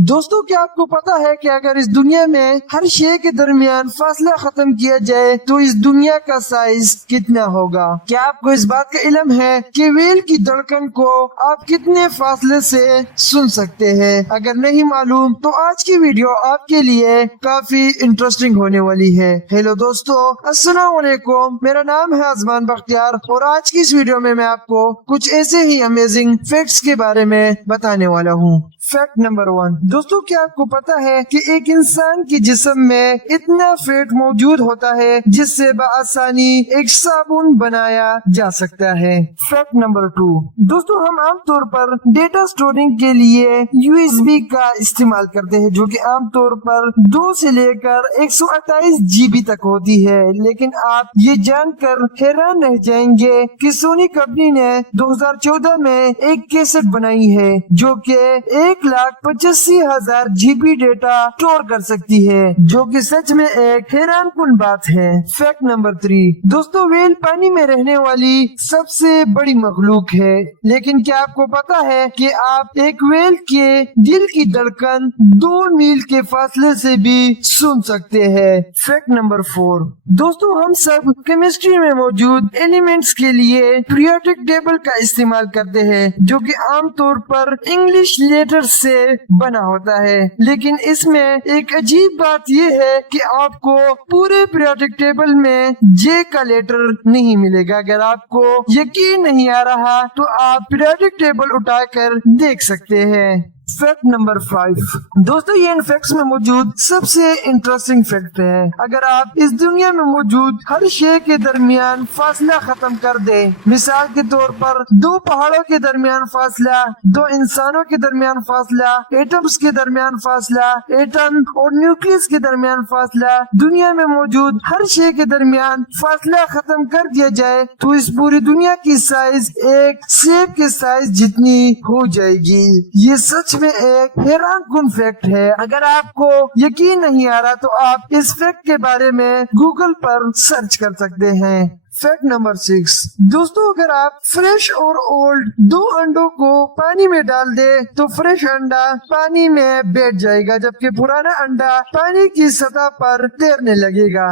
दोस्तों, क्या आपको पता है कि अगर इस दुनिया में हर शे के दरमियान फासला खत्म किया जाए तो इस दुनिया का साइज कितना होगा? क्या आपको इस बात का इल्म है कि व्हेल की धड़कन को आप कितने फासले से सुन सकते हैं? अगर नहीं मालूम तो आज की वीडियो आपके लिए काफी इंटरेस्टिंग होने वाली है। हेलो दोस्तों, अस्सलाम वालेकुम। मेरा नाम है अजमान बख्तियार और आज की इस वीडियो में मैं आपको कुछ ऐसे ही अमेजिंग फैक्ट्स के बारे में बताने वाला हूँ। Fact number 1। दोस्तों, क्या आपको पता है कि एक इंसान के जिस्म में इतना फैट मौजूद होता है जिससे बआसानी एक साबुन बनाया जा सकता है। Fact number 2। दोस्तों, हम आमतौर पर डेटा स्टोरिंग के लिए USB का इस्तेमाल करते हैं, जो कि आमतौर पर 2 से लेकर 128 GB तक होती है। लेकिन आप ये जानकर हैरान रह जाएंगे कि सोनी कंपनी ने 2014 में एक कैसेट बनाई है जो कि 1,85,000 GB डेटा स्टोर कर सकती है, जो कि सच में एक हैरानकुन बात है। Fact number 3। दोस्तों, व्हेल पानी में रहने वाली सबसे बड़ी मखलूक है, लेकिन क्या आपको पता है कि आप एक व्हेल के दिल की धड़कन 2 मील के फासले से भी सुन सकते हैं। Fact number 4। दोस्तों, हम सब केमिस्ट्री में मौजूद एलिमेंट्स के लिए पीरियोडिक टेबल का इस्तेमाल करते हैं, जो कि आमतौर पर इंग्लिश लेटर से बना होता है। लेकिन इसमें एक अजीब बात यह है कि आपको पूरे पीरियोडिक टेबल में जे का लेटर नहीं मिलेगा। अगर आपको यकीन नहीं आ रहा तो आप पीरियोडिक टेबल उठाकर देख सकते हैं। Fact number 5। दोस्तों, ये इन फैक्ट्स में मौजूद सबसे इंटरेस्टिंग फैक्ट है। अगर आप इस दुनिया में मौजूद हर शे के दरमियान फासला खत्म कर दे, मिसाल के तौर पर 2 पहाड़ों के दरमियान फासला, 2 इंसानों के दरमियान फासला, एटम्स के दरमियान फासला, एटम और न्यूक्लियस के दरमियान फासला, दुनिया में मौजूद हर शे के दरमियान फासला खत्म कर दिया जाए तो इस पूरी दुनिया की साइज एक सेब के साइज जितनी हो जाएगी। ये सच में एक हैरानकुन फैक्ट है। अगर आपको यकीन नहीं आ रहा तो आप इस फैक्ट के बारे में गूगल पर सर्च कर सकते हैं। Fact number 6। दोस्तों, अगर आप फ्रेश और ओल्ड 2 अंडों को पानी में डाल दे तो फ्रेश अंडा पानी में बैठ जाएगा, जबकि पुराना अंडा पानी की सतह पर तैरने लगेगा।